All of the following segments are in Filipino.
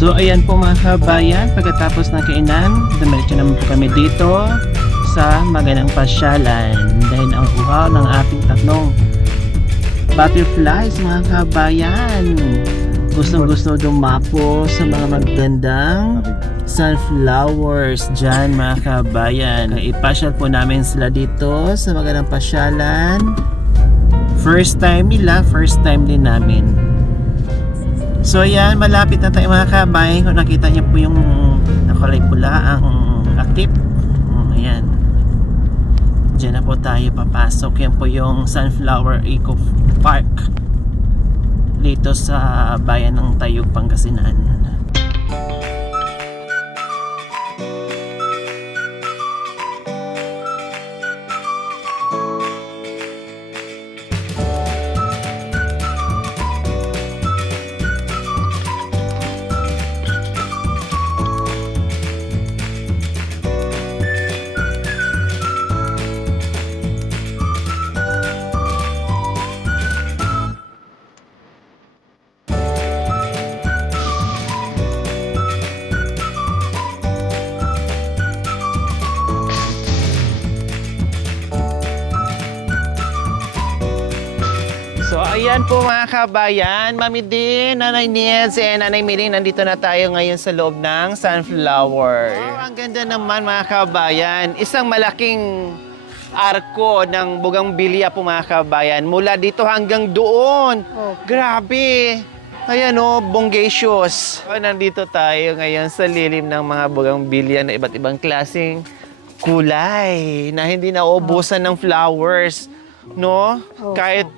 So ayan po mga kabayan, pagkatapos ng kainan, dumiretso naman po kami dito sa magandang pasyalan dahil ang uhaw ng ating tatlong butterflies mga kabayan. Gustong-gusto dumapo sa mga magandang sunflowers dyan mga kabayan. Ipasyal po namin sila dito sa magandang pasyalan. First time nila, first time din namin. So ayan, malapit na tayo mga kabayan. Kung nakita niyo po yung nakulay pula ang akip. Ayan. Diyan na po tayo papasok. Yan po yung Sunflower Eco Park dito sa bayan ng Tayug, Pangasinan. So ayan po mga kabayan, Mami Din, Nanay Niels, and Nanay Miling, nandito na tayo ngayon sa loob ng Sunflower. Wow, ang ganda naman mga kabayan. Isang malaking arko ng Bougainvillea po mga kabayan. Mula dito hanggang doon. Oh. Grabe. Ayan o, bongacious. Nandito tayo ngayon sa lilim ng mga Bougainvillea na iba't ibang klaseng kulay na hindi nauubusan ng flowers. No? Oh, kahit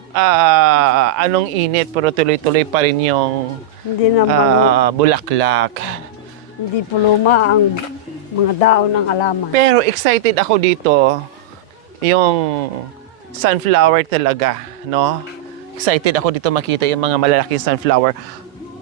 anong init, pero tuloy-tuloy pa rin yung bulaklak. Hindi po luma ang mga daon ng halaman. Pero excited ako dito, yung sunflower talaga, no? Excited ako dito makita yung mga malalaking sunflower.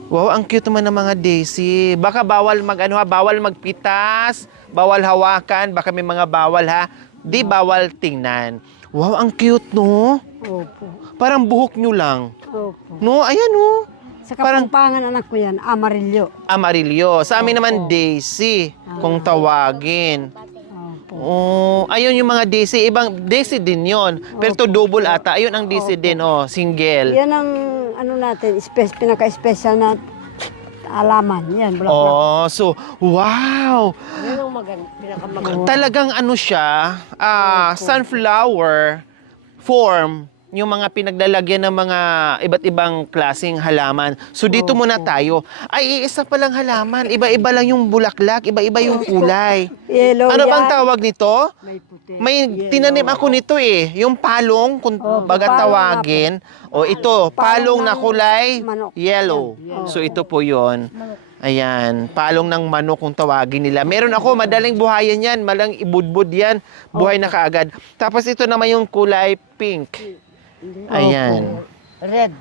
Wow, ang cute naman ng mga daisy. Baka bawal bawal magpitas, bawal hawakan, baka may mga bawal ha. Di bawal tingnan. Wow, ang cute, no? Opo. Parang buhok nyo lang. Opo. No, ayan, no? Sa Kapampangan, anak ko yan, Amarillo. Amarillo. Sa amin naman, Daisy, kung tawagin. Opo. Oh, ayun yung mga Daisy. Ibang Daisy din yon. Pero to double ata. Ayun ang Daisy din, oh, single. Yan ang, ano natin, pinaka-special na alaman. Yan, bulaklak. Oh, so, wow! Yan ang pinakamaganda. Talagang ano siya, sunflower form, yung mga pinaglalagyan ng mga iba't ibang klaseng halaman. So dito muna tayo. Ay, isa pa lang halaman. Iba-iba lang yung bulaklak, iba-iba yung kulay. Yellow Ano yan. bang tawag nito? May puti. May tinanim ako nito eh. Yung palong, kung baga tawagin. O ito, palong na kulay manok. yellow. So ito po yon. Ayan, palong ng manok kung tawagin nila. Meron ako, madaling buhayan yan, malang ibudbud yan, buhay na kaagad. Tapos ito naman yung kulay pink. Ayan. Red.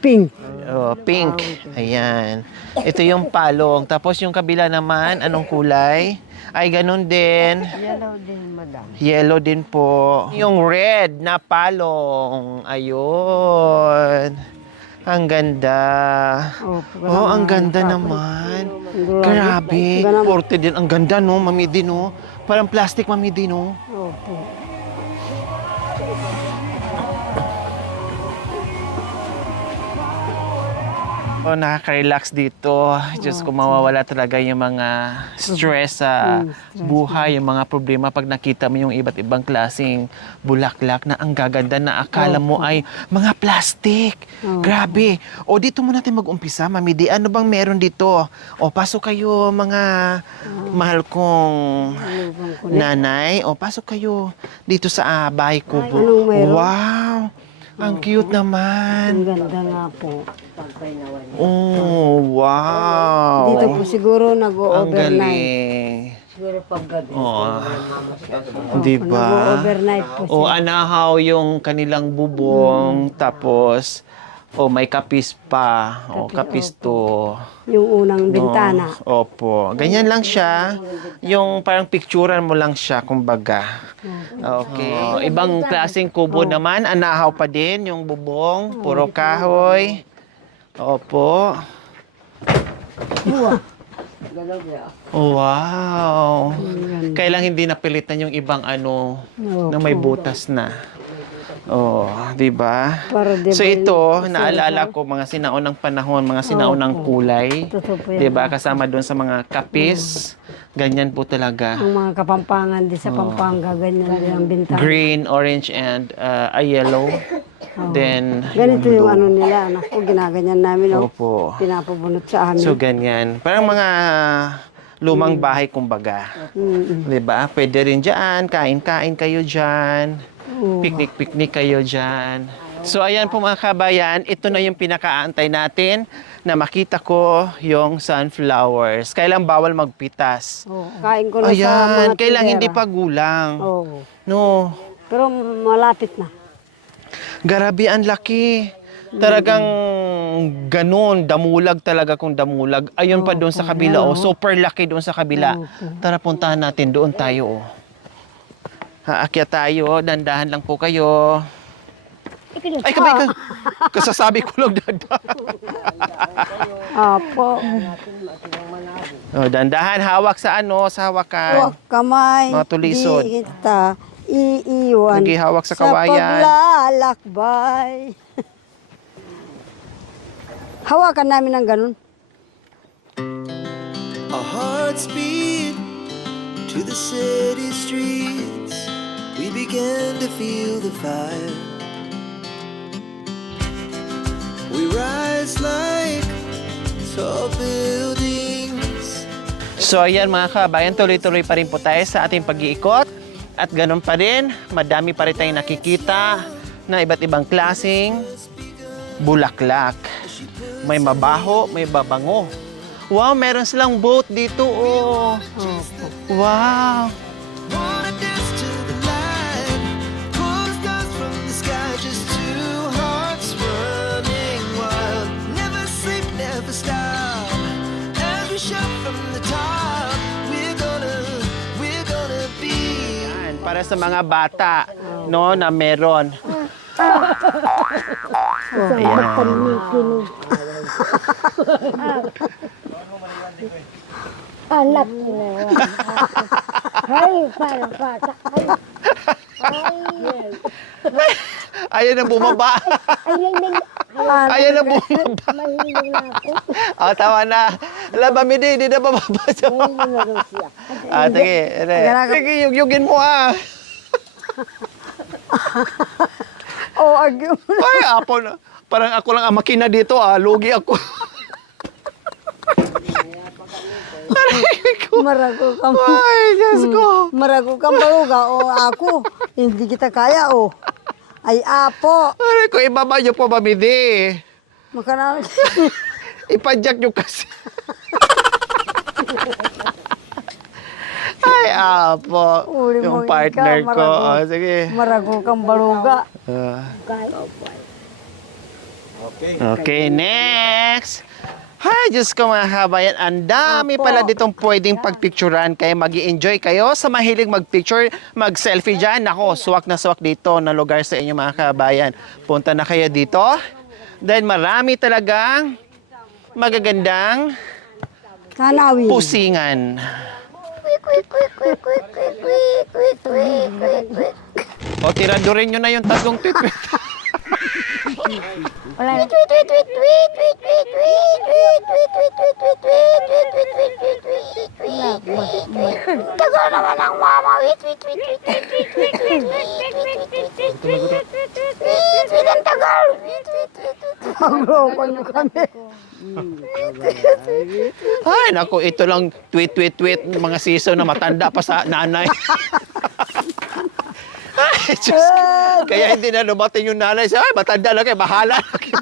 Pink. Oh, pink. Ayan. Ito yung palong. Tapos yung kabila naman, anong kulay? Ay, ganun din. Yellow din, madam. Yellow din po. Yung red na palong. Ayun. Ang ganda. Oh, ang ganda naman. Grabe. Porte din. Ang ganda, no? Mami din, no? Parang plastic, Mami din, no? Opo. Oh, nakaka-relax dito. Diyos ko, mawawala talaga yung mga stress sa buhay, yung mga problema pag nakita mo yung iba't ibang klaseng bulaklak na ang gaganda na akala mo ay mga plastic. Grabe. O, dito muna tayo mag-umpisa, Mami Di. Ano bang meron dito? O, pasok kayo, mga mahal kong nanay. O, pasok kayo dito sa bahay ko. Wow! Ang cute naman. Ang ganda nga po. Oh, wow. Dito po siguro Ang nag-o-overnight. galing. Oh, di ba? Nag-overnight po O anahaw yung kanilang bubong, tapos may kapis pa. Kapis to. Yung unang bintana. Opo. Ganyan lang siya. Yung parang picturean mo lang siya, kumbaga. Okay. Ibang klaseng kubo naman. Anahaw pa din yung bubong. Puro kahoy. Opo. Wow. Kailang hindi napilitan yung ibang na may butas na. Di ba? So ito, naalala ko mga sinaunang panahon, mga sinaunang kulay. Totoo po yan. Di ba? Kasama doon sa mga kapis. Ganyan po talaga. Ang mga kapampangan din sa Pampanga, ganyan din ang bintana. Green, orange, and a yellow. Then, Ganito yung nila, anak ko, ginaganyan namin. Opo. Pinapabunot sa amin. So, ganyan. Parang mga lumang bahay, kumbaga. Di ba? Pwede rin dyan. Kain-kain kayo dyan. Picnic-picnic kayo dyan. So, ayan po mga kabayan. Ito na yung pinakaantay natin na makita ko yung sunflowers. Kailang bawal magpitas. Kain ko na sa Ayan. mga Kailang tindera. hindi pa gulang. Oo. No. Pero malapit na. Garabi, ang laki. Talagang ganun, damulag talaga kung damulag. Ayun pa doon sa kabila, super laki doon sa kabila. Tara, puntahan natin, doon tayo. Aakyat tayo, dandahan lang po kayo. Ay, kabay ka. Kasasabi ko lang dandahan. Apo. Dandahan, hawak sa sa hawakan. Huwag kamay. Mga tulisod. Di kita iiwan. Naghihawak sa kawayan. Sa paglalakbay. Hawakan namin ng ganun. Our hearts beat to the city streets. We began to feel the fire. We rise like tall buildings. So ayan mga kabayan, tuloy-tuloy pa rin po tayo sa ating pag-iikot. At ganun pa rin, madami pa rin tayong nakikita na iba't ibang klaseng bulaklak. May mabaho, may babango. Wow, meron silang boat dito. Wow. Wanna dance to the light. Pull the stars from the sky. Just two hearts running wild. Never sleep, never stop. As we shout from the top. We're gonna be. Yan, para sa mga bata, no, na meron. Ayan. Anak nila. Ay, parang bata. Ayan na bumaba. Ayan na bumaba. Mahilig na ako. Tama na. Alam, Midi, hindi na bababa siya. Mahilig na rin siya. Sige, sige, yugin mo Agyo. Ay, apo na. Parang ako lang ang makina dito, lugi ako. Marago ka. Ay, Diyos ko. Marago ka baruga. Ako. Hindi kita kaya. Ay, apo. Ay, kung ibaba niyo po, Midi. Makanang. Ipadyak niyo kasi. Ay, apo. Uri mo Yung partner ikaw, ko. marago. Sige. Marago kang baruga. Okay, next. Hi, Diyos ko mga kabayan. Ang dami pala ditong pwedeng pagpicturean. Kaya mag-i-enjoy kayo sa mahilig mag-picture, mag-selfie dyan. Ako, suwak na suwak dito na lugar sa inyo mga kabayan. Punta na kayo dito. Dahil marami talagang magagandang Tanawin. pusingan. O, tiradurin nyo na yung tatlong tweet. Wala na. Tagal naman ang mama. Wait, ang tagal. Pagloko nyo kami. Ay, naku, ito lang tweet. Mga season na matanda pa sa nanay. Ay, Diyos. Kaya hindi na lumating yung nanay. Ay, matanda lang kayo, bahala na kayo.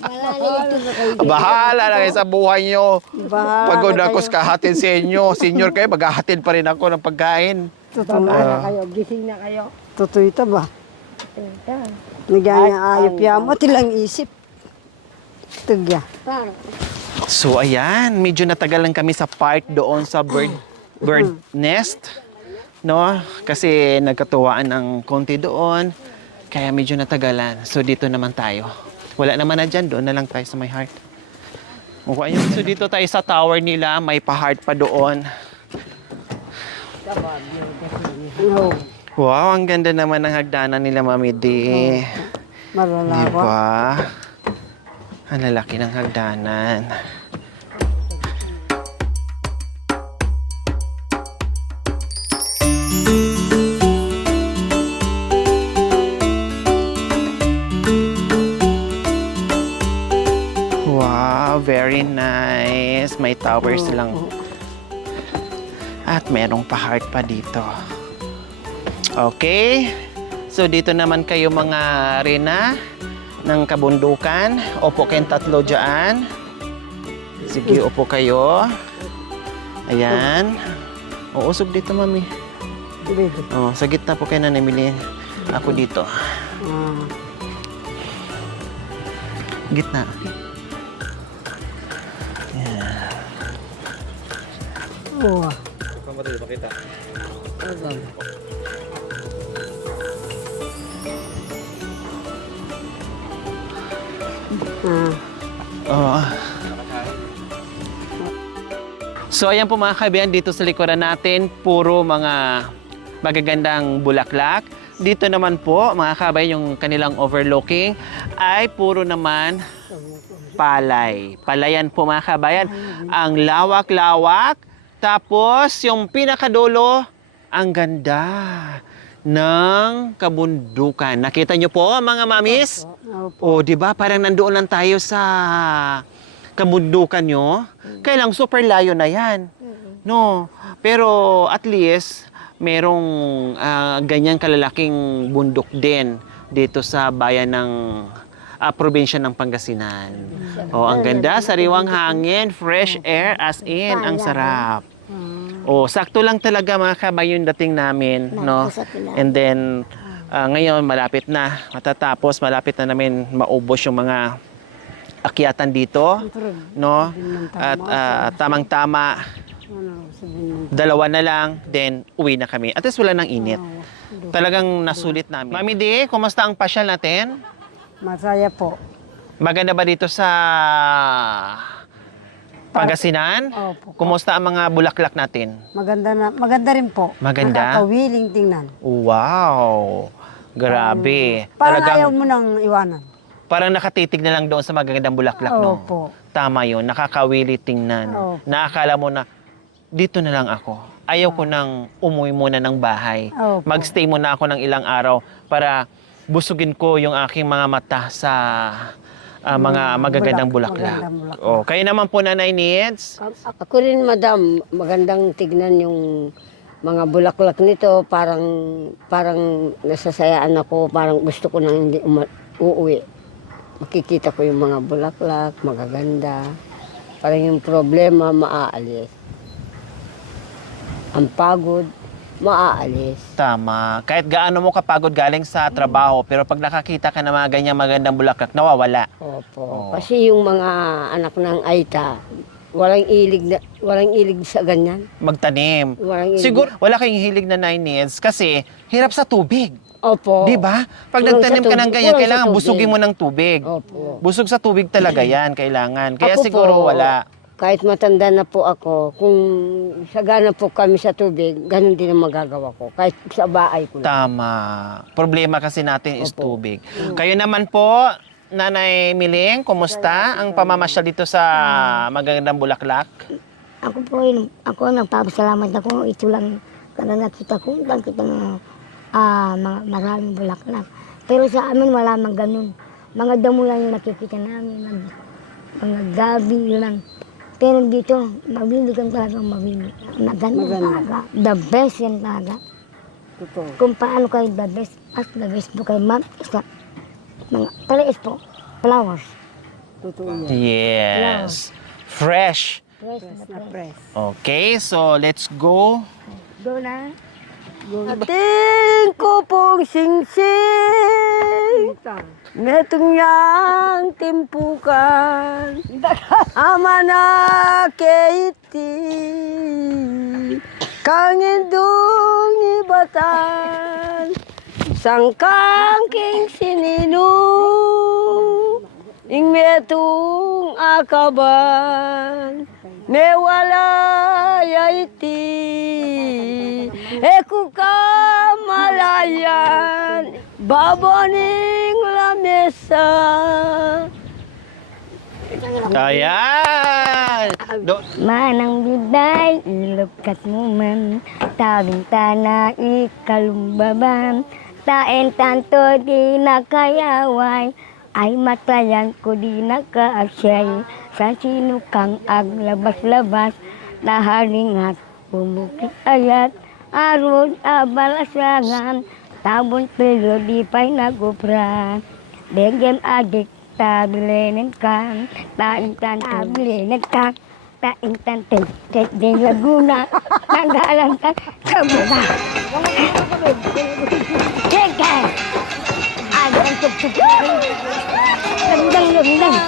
Malalito na kayo. Bahala na kayo sa buhay nyo. Bahala Pagod na ako kayo. sa kahatid sa inyo. Senior kayo, maghahatid pa rin ako ng pagkain. Totoo. Baba na kayo, gising na kayo. Totoo ito ba? Ito. Nagyaya ayop ya mo, tilang isip. Tugya. Parang, So ayan, medyo natagal lang kami sa park doon sa bird nest. No? Kasi nagkatuwaan ng konti doon. Kaya medyo natagalan. So dito naman tayo. Wala naman na dyan, doon na lang tayo sa may heart. Okay, yun. So dito tayo sa tower nila, may pa-heart pa doon. No, Wow, ang ganda naman ng hagdanan nila, Mami D. malalawa. Diba? Ang lalaki ng hagdanan. Wow, very nice. May towers lang. At merong pa-heart pa dito. Okay. So dito naman kayo mga rena ng kabundukan. Opo kayong tatlo dyan. Sige, upo kayo. Ayan. O, usog dito, Mami. Dito. O, sa gitna po kayo na namili. Ako dito. Ah, Gitna. oh. Ah, Oo. So ayan po mga kaibigan, dito sa likuran natin, puro mga magagandang bulaklak. Dito naman po, mga kabayan, yung kanilang overlooking ay puro naman palay. Palayan po mga kabayan. Ang lawak-lawak. Tapos yung pinakadulo, ang ganda ng kabundukan. Nakita nyo po mga mamis? O, di ba? Parang nandoon lang tayo sa kabundukan nyo. Kailang super layo na yan. No? Pero at least, merong ganyang kalalaking bundok din dito sa bayan ng probinsya ng Pangasinan. Oh, ang ganda, sariwang hangin, fresh air as in, ang sarap. Oh, sakto lang talaga mga kabayan yung dating namin, no? And then ngayon malapit na matatapos, malapit na namin maubos yung mga akyatan dito, no? At tamang-tama, ano, sabihin mo. 2 na lang, then uwi na kami. At least wala nang init. Talagang nasulit namin. Mami D, kumusta ang pasyal natin? Masaya po. Maganda ba dito sa Pangasinan? Opo. Kumusta ang mga bulaklak natin? Maganda rin po. Maganda? Nakakawiling tingnan. Wow! Grabe. Parang ayaw mo nang iwanan. Parang nakatitig na lang doon sa magagandang bulaklak, no? Opo. Tama yun. Nakakawili tingnan. Opo. Nakakala mo na, dito na lang ako. Ayaw ko nang umuwi muna ng bahay. Opo. Magstay muna ako ng ilang araw para busugin ko yung aking mga mata sa mga magagandang bulaklak. magandang bulaklak. Oh, kayo naman po, Nanay Needs. ako rin, madam, magandang tignan yung mga bulaklak nito. Parang nasasayaan ako, parang gusto ko nang hindi uuwi. Makikita ko yung mga bulaklak, magaganda. Parang yung problema, maaalis. Ang pagod, maaalis. Tama. Kahit gaano mo kapagod galing sa trabaho, pero pag nakakita ka ng mga ganyang magandang bulaklak, nawawala. Opo. Oo. Kasi yung mga anak ng Aita, walang ilig sa ganyan. Magtanim. Walang ilig. Siguro, wala kayong hilig na 9 needs kasi hirap sa tubig. Opo. Di ba? Pag Kulang nagtanim sa ka ng tubig. ganyan, Kulang sa kailangan tubig. busugin mo ng tubig. Opo. Busog sa tubig talaga yan, kailangan. Kaya Ako siguro po, wala. Kahit matanda na po ako, kung sagana po kami sa tubig, ganun din ang magagawa ko. Kahit sa bahay ko lang. Tama. Problema kasi natin is Opo. tubig. Kayo naman po, Nanay Miling, kumusta ang pamamasyal dito sa magagandang bulaklak? Ako nagpapasalamat ako. Ito lang kada nakita ko. Nakita na mga maraming bulaklak. Pero sa amin wala mang ganun. Mga damo lang yung nakikita namin. Mga gabi lang. Pero dito, mabili kang talagang mabili. Maganda talaga. The best yan talaga. Totoo. Kung paano kayo the best, at the best po kayo, ma'am, isa, mga talis po, flowers. Totoo yan. Yes. Fresh. Fresh na fresh. Okay, so let's go. Go na. Ating ko pong singsing, metong yang timpukan, ama na keiti, kang indong ibatan, sangkang king sinino, ing metong akaban, mewala yaiti, eku kamalayan, baboning lamesa. Ayan! Manang biday, ilugkat mo man, tabing tana ikalumbaban, taen tanto di nakayaway, ay matayan ko di nakaasyay, sa sinukang aglabas-labas, naharingat, bumukit ayat, arod abalasangan, tabon pero di pa'y nagupra, degem adik, tabilinin ka, taintan tabilinin ka, taintan tek di Laguna, nanggalang ka, kamuda. Teka! Ang tuk-tuk. Lundang.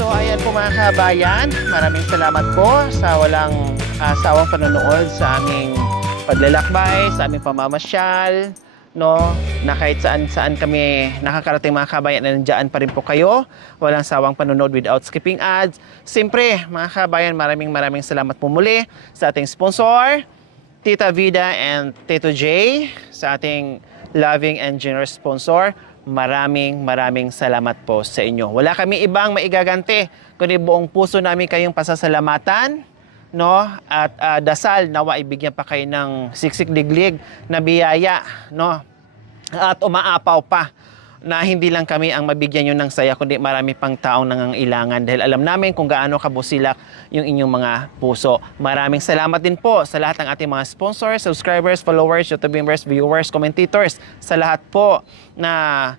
So ayan po mga kabayan, maraming salamat po sa walang sawang panonood sa aming paglalakbay, sa aming pamamasyal, no, na kahit saan kami nakakarating mga kabayan, na nandiyan pa rin po kayo, walang sawang panonood without skipping ads. Siyempre mga kabayan, maraming salamat po muli sa ating sponsor, Tita Vida and Tito J, sa ating loving and generous sponsor. Maraming salamat po sa inyo. Wala kami ibang maigaganti kundi buong puso namin kayong pasasalamatan, no? At dasal nawa ibigyan pa kayo ng siksik diglig na biyaya, no? At umaapaw pa na hindi lang kami ang mabigyan nyo ng saya kundi marami pang taong nangangailangan dahil alam namin kung gaano kabusilak yung inyong mga puso. Maraming salamat din po sa lahat ng ating mga sponsors, subscribers, followers, YouTube members, viewers, commentators, sa lahat po na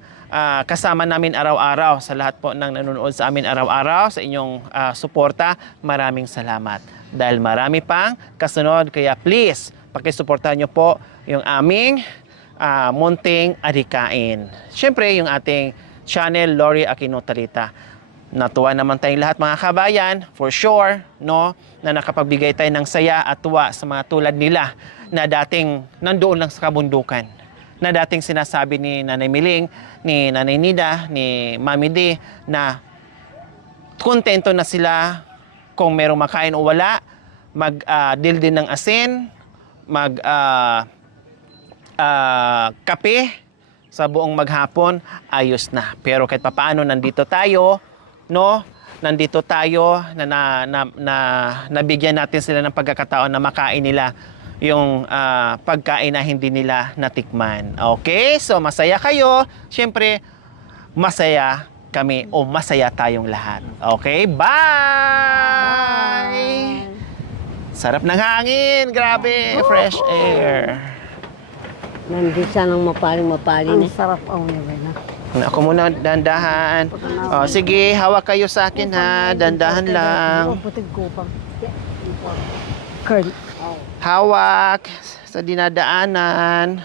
kasama namin araw-araw, sa lahat po ng nanonood sa amin araw-araw, sa inyong suporta. Maraming salamat dahil marami pang kasunod, kaya please pakisuportahan nyo po yung aming munting adikain. Siyempre, yung ating channel, Lori Aquino Talita. Natuwa naman tayong lahat mga kabayan, for sure, no, na nakapagbigay tayo ng saya at tuwa sa mga tulad nila na dating nandoon lang sa kabundukan, na dating sinasabi ni Nanay Miling, ni Nanay Nida, ni Mami D, na kontento na sila kung merong makain o wala, mag-deal din ng asin, kape sa buong maghapon, ayos na. Pero kahit papaano nandito tayo, no? Nandito tayo na nabigyan natin sila ng pagkakataon na makain nila yung pagkain na hindi nila natikman. Okay? So masaya kayo. Siyempre, masaya kami o masaya tayong lahat. Okay? Bye! Sarap ng hangin. Grabe. Fresh air. Nandito sanang mapaling-mapali Ang na. sarap ang nila na. Ako muna, dandahan. Oh, sige, hawak kayo sa akin ha. Dandahan lang. Putig kupang. Hawak sa dinadaanan.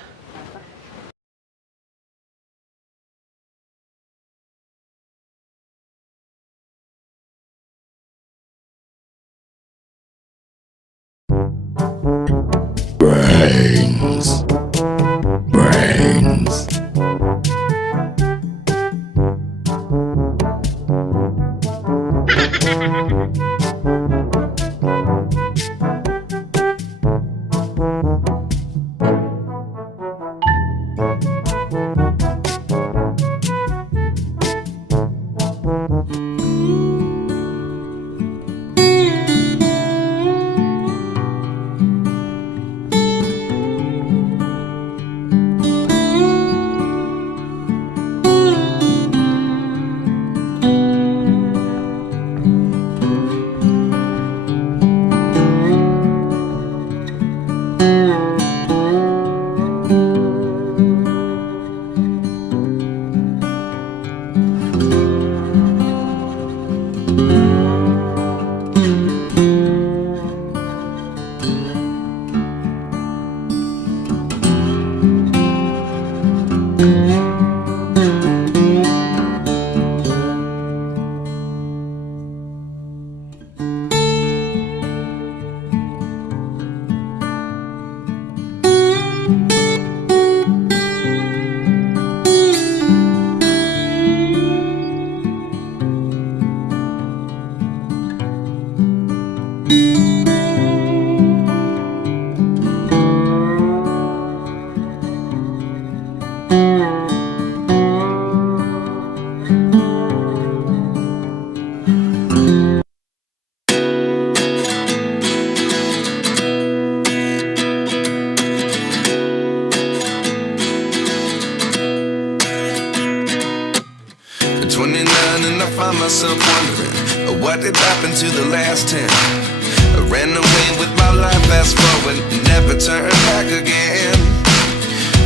find myself wondering what did happen to the last 10. I ran away with my life, fast forward, never turn back again.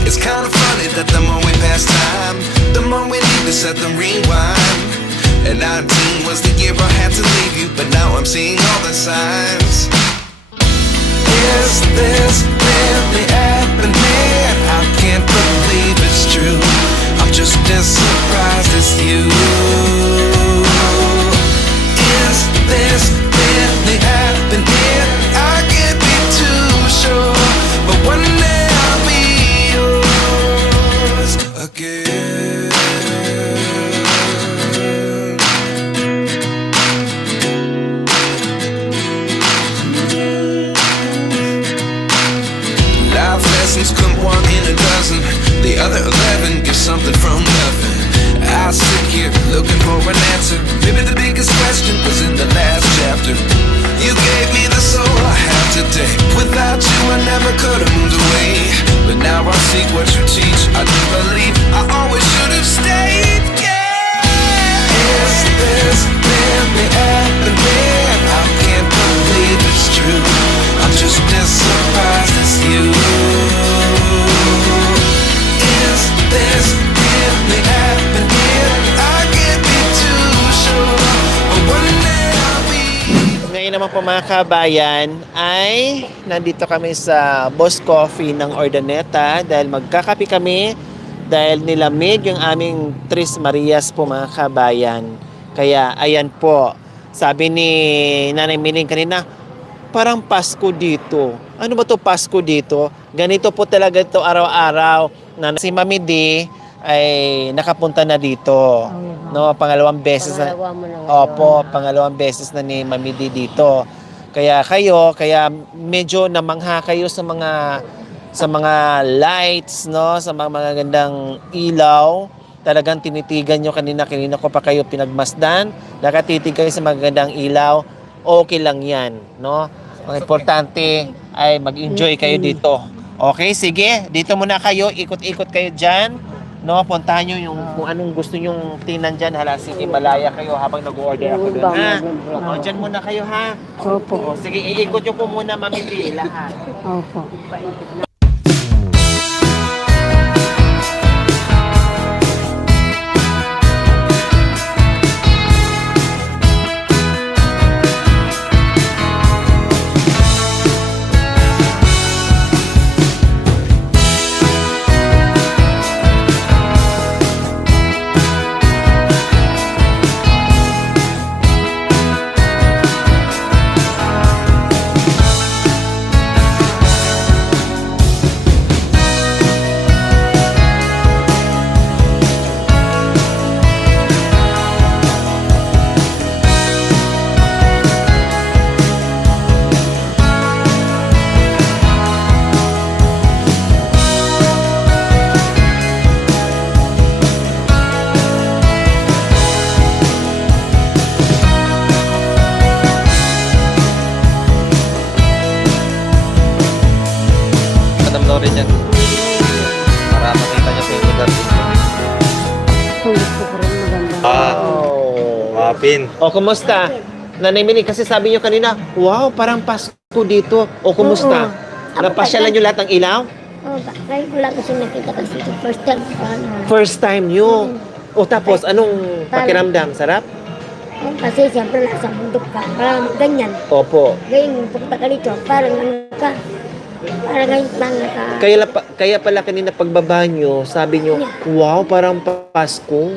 It's kind of funny that the more we pass time, the more we need to set them rewind. And 19 was the year I had to leave you, but now I'm seeing all the signs. Is this really happening? I can't believe it's true. I'm just as surprised as you. Is this really happening? I can't be too sure, but one day I'll be yours again. Life lessons come one in a dozen. The other 11 give something from nothing. I sit here looking for an answer. Maybe the biggest question was in the last chapter. You gave me the soul I have today. Without you I never could have moved away. But now I see what you teach. I do believe I always should have stayed. Yeah. Is this really happening? I can't believe it's true. I'm just as surprised as you. Is this really happening? I can't be too sure, but one day I'll be. Ngayon naman po mga kabayan ay nandito kami sa Boss Coffee ng Ordaneta dahil magkakape kami dahil nilamig yung aming Tres Marias po mga kabayan. Kaya ayan po, sabi ni Nanay Miling kanina, parang Pasko dito. Ano ba to Pasko dito? Ganito po talaga ito araw-araw na si Mami D ay nakapunta na dito. No, pangalawang beses na. Pangalawa mo na ngayon. Opo, pangalawang beses na ni Mami D dito. Kaya medyo namangha kayo sa mga lights, no, sa mga gandang ilaw. Talagang tinitigan nyo kanina ko pa kayo pinagmasdan. Nakatitig kayo sa magandang ilaw. Okay lang yan, no? Ang importante ay mag-enjoy kayo dito. Okay, sige. Dito muna kayo. Ikot-ikot kayo dyan. No, puntahan nyo yung kung anong gusto nyong tingnan dyan. Hala, sige, malaya kayo habang nag-order ako doon, ha? O, dyan muna kayo, ha? Opo. O, sige, iikot nyo po muna, Mami P, lahat. Opo. Panoorin yan. Para makita niyo po yung lugar dito. Gusto ko rin maganda. Wapin. O, kumusta? Nanay Miling, kasi sabi nyo kanina, wow, parang Pasko dito. O, kumusta? Oo. Napasyalan nyo lahat ng ilaw? Oh, ngayon ko lang kasi nakita kasi ito. First time ko First time nyo. O, tapos, anong pakiramdam? Sarap? Oh, kasi siyempre nasa bundok ka. Parang ganyan. Opo. Ngayon, punta ka dito. Parang ano ka. Parang ngayon lang ka. Kaya pala kanina pagbaba nyo, sabi nyo, wow, parang Pasko.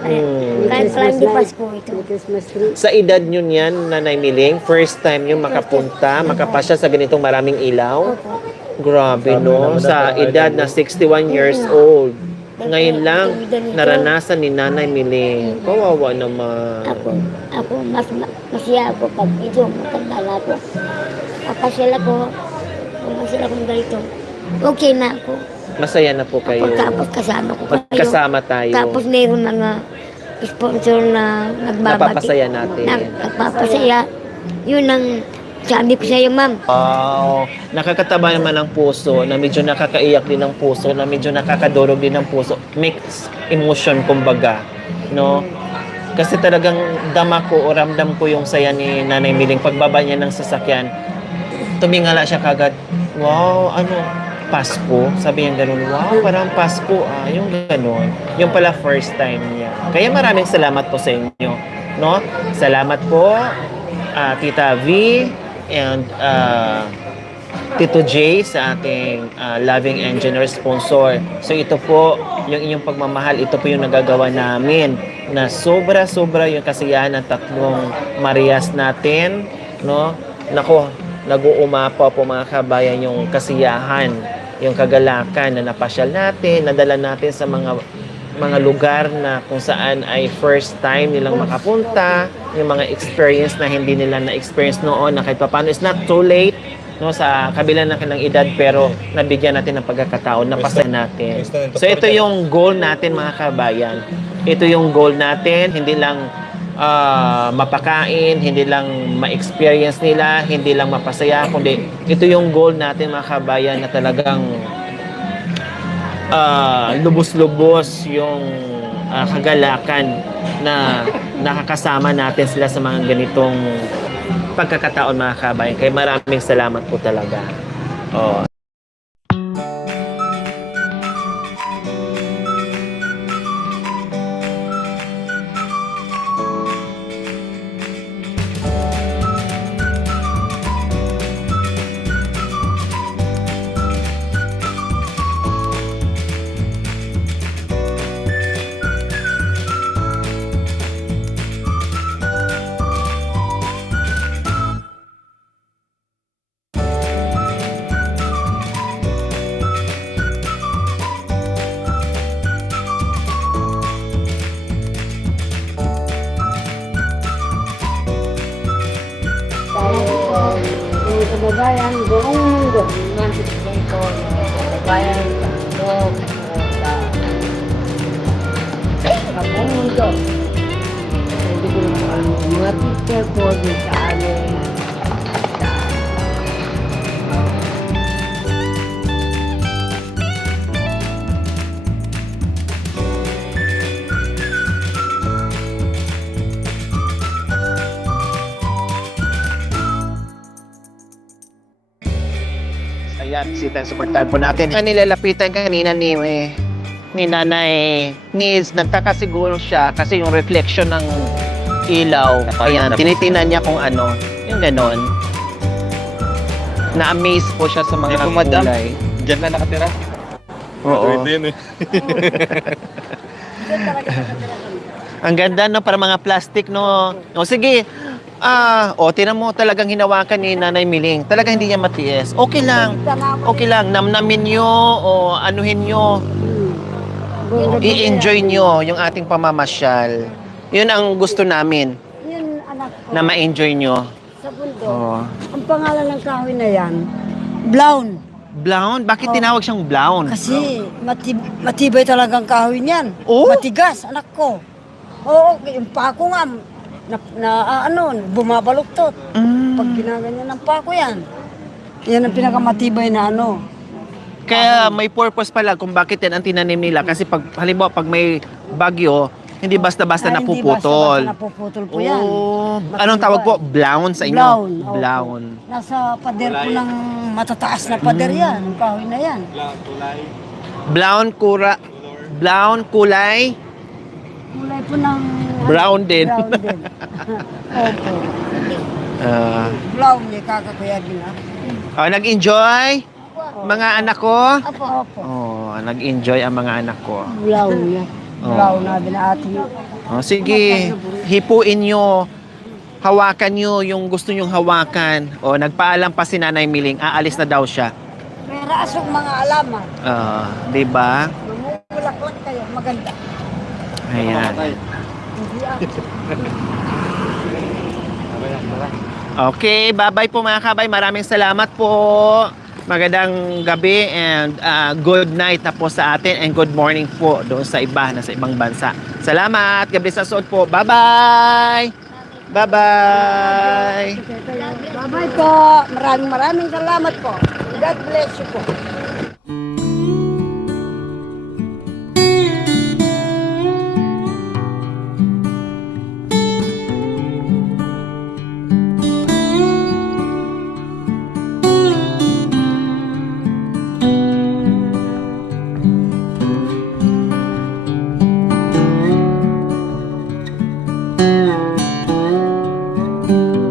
Kahit pala hindi Pasko ito. Christmas tree. Sa edad nyo niyan, Nanay Miling, first time nyo makapunta, makapasya sa ganitong maraming ilaw? Opo. Grabe, no? Sa edad na 61 years old. Ngayon lang, naranasan ni Nanay Miling. Kawawa naman. Ako, masaya ako pag ito, matanda na ako. Papasyal ako, pumasyal akong ganito. Okay na ako. Masaya na po kayo. Tapos kasama ko kayo. Magkasama tayo. Tapos mayroon mga sponsor na nagbabati. Napapasaya natin. Nagpapasaya. Yun ang sabi ko sa iyo, ma'am. Wow. Nakakataba naman ang puso, na medyo nakakaiyak din ang puso, na medyo nakakadurog din ang puso. Mixed emotion, kumbaga. No? Kasi talagang dama ko o ramdam ko yung saya ni Nanay Miling. Pagbaba niya ng sasakyan, tumingala siya kagad. Wow, ano, Pasko? Sabi niya ganun, wow, parang Pasko yung ganun. Yung pala first time niya. Kaya maraming salamat po sa inyo. No? Salamat po, Tita V and Tito J sa ating loving and generous sponsor. So ito po, yung inyong pagmamahal, ito po yung nagagawa namin na sobra-sobra yung kasiyahan ng tatlong Marias natin. No? Nako, nag-uumapa po mga kabayan yung kasiyahan, yung kagalakan na napasyal natin, nadala natin sa mga lugar na kung saan ay first time nilang makapunta, yung mga experience na hindi nila na-experience noon na kahit paano it's not too late, no, sa kabila ng kanilang edad, pero nabigyan natin ng pagkakataon, napasaya natin. So ito yung goal natin mga kabayan. Ito yung goal natin, hindi lang mapakain, hindi lang ma-experience nila, hindi lang mapasaya, kundi ito yung goal natin mga kabayan na talagang lubos-lubos yung kagalakan na nakakasama natin sila sa mga ganitong pagkakataon mga kabayan. Kaya maraming salamat po talaga. Oh. Yung kababayan, buong mundo, nandito dito, kababayan, sa buong mundo. Pwede ko naman mga teacher po dito sa amin. Ayan, sita, supportahan po natin. Nilalapitan kanina ni Nanay Niz, nagkakasiguro siya kasi yung reflection ng ilaw. Ayan, tinitingnan niya kung ano, yung ganon. Na-amaze po siya sa mga Hindi po, madam. kulay. Diyan na nakatira. Oo. Din eh. Ang ganda no, para mga plastic no. O sige. Tinan mo talagang hinawakan ni Nanay Miling. Talagang hindi niya matiis. Okay lang. Okay lang. Namnamin nyo o anuhin nyo. I-enjoy nyo yung ating pamamasyal. Yun ang gusto namin. Yun, anak ko. Na ma-enjoy nyo. Sa bundok. Oh. Ang pangalan ng kahoy na yan, Brown. Brown? Bakit tinawag siyang brown? Kasi matibay talagang kahoy niyan. Oh? Matigas, anak ko. Oo, yung pako nga, bumabaluktot. Pag ginaganyan ng pako yan. Yan ang pinakamatibay na ano. Kaya may purpose pala kung bakit yan ang tinanim nila. Kasi halimbawa pag may bagyo, hindi basta-basta Hindi napuputol. basta-basta napuputol po yan. Oh, anong tawag po? Blown sa inyo? Blown, opo. Blown. Nasa pader po ng matataas na pader yan. Ang kahoy na yan. Blown kulay. Kulay po ng... Brown din. Brown din. Opo. Brown niya kakakuya din ah. Nag-enjoy? Mga anak ko? Opo. Nag-enjoy ang mga anak ko. Brown niya. Brown na binati. Sige, hipuin nyo. Hawakan nyo yung gusto nyong hawakan. Nagpaalam pa si Nanay Miling, aalis na daw siya. May rasong mga alaman. Di ba? Mamumulaklak kayo. Maganda. Ayan. Hindi Okay, bye-bye po mga kabay. Maraming salamat po. Magandang gabi and good night na po sa atin and good morning po doon sa iba na sa ibang bansa. Salamat. Gabi sa suot po. Bye-bye. Bye-bye. Bye-bye po. Maraming salamat po. God bless you po.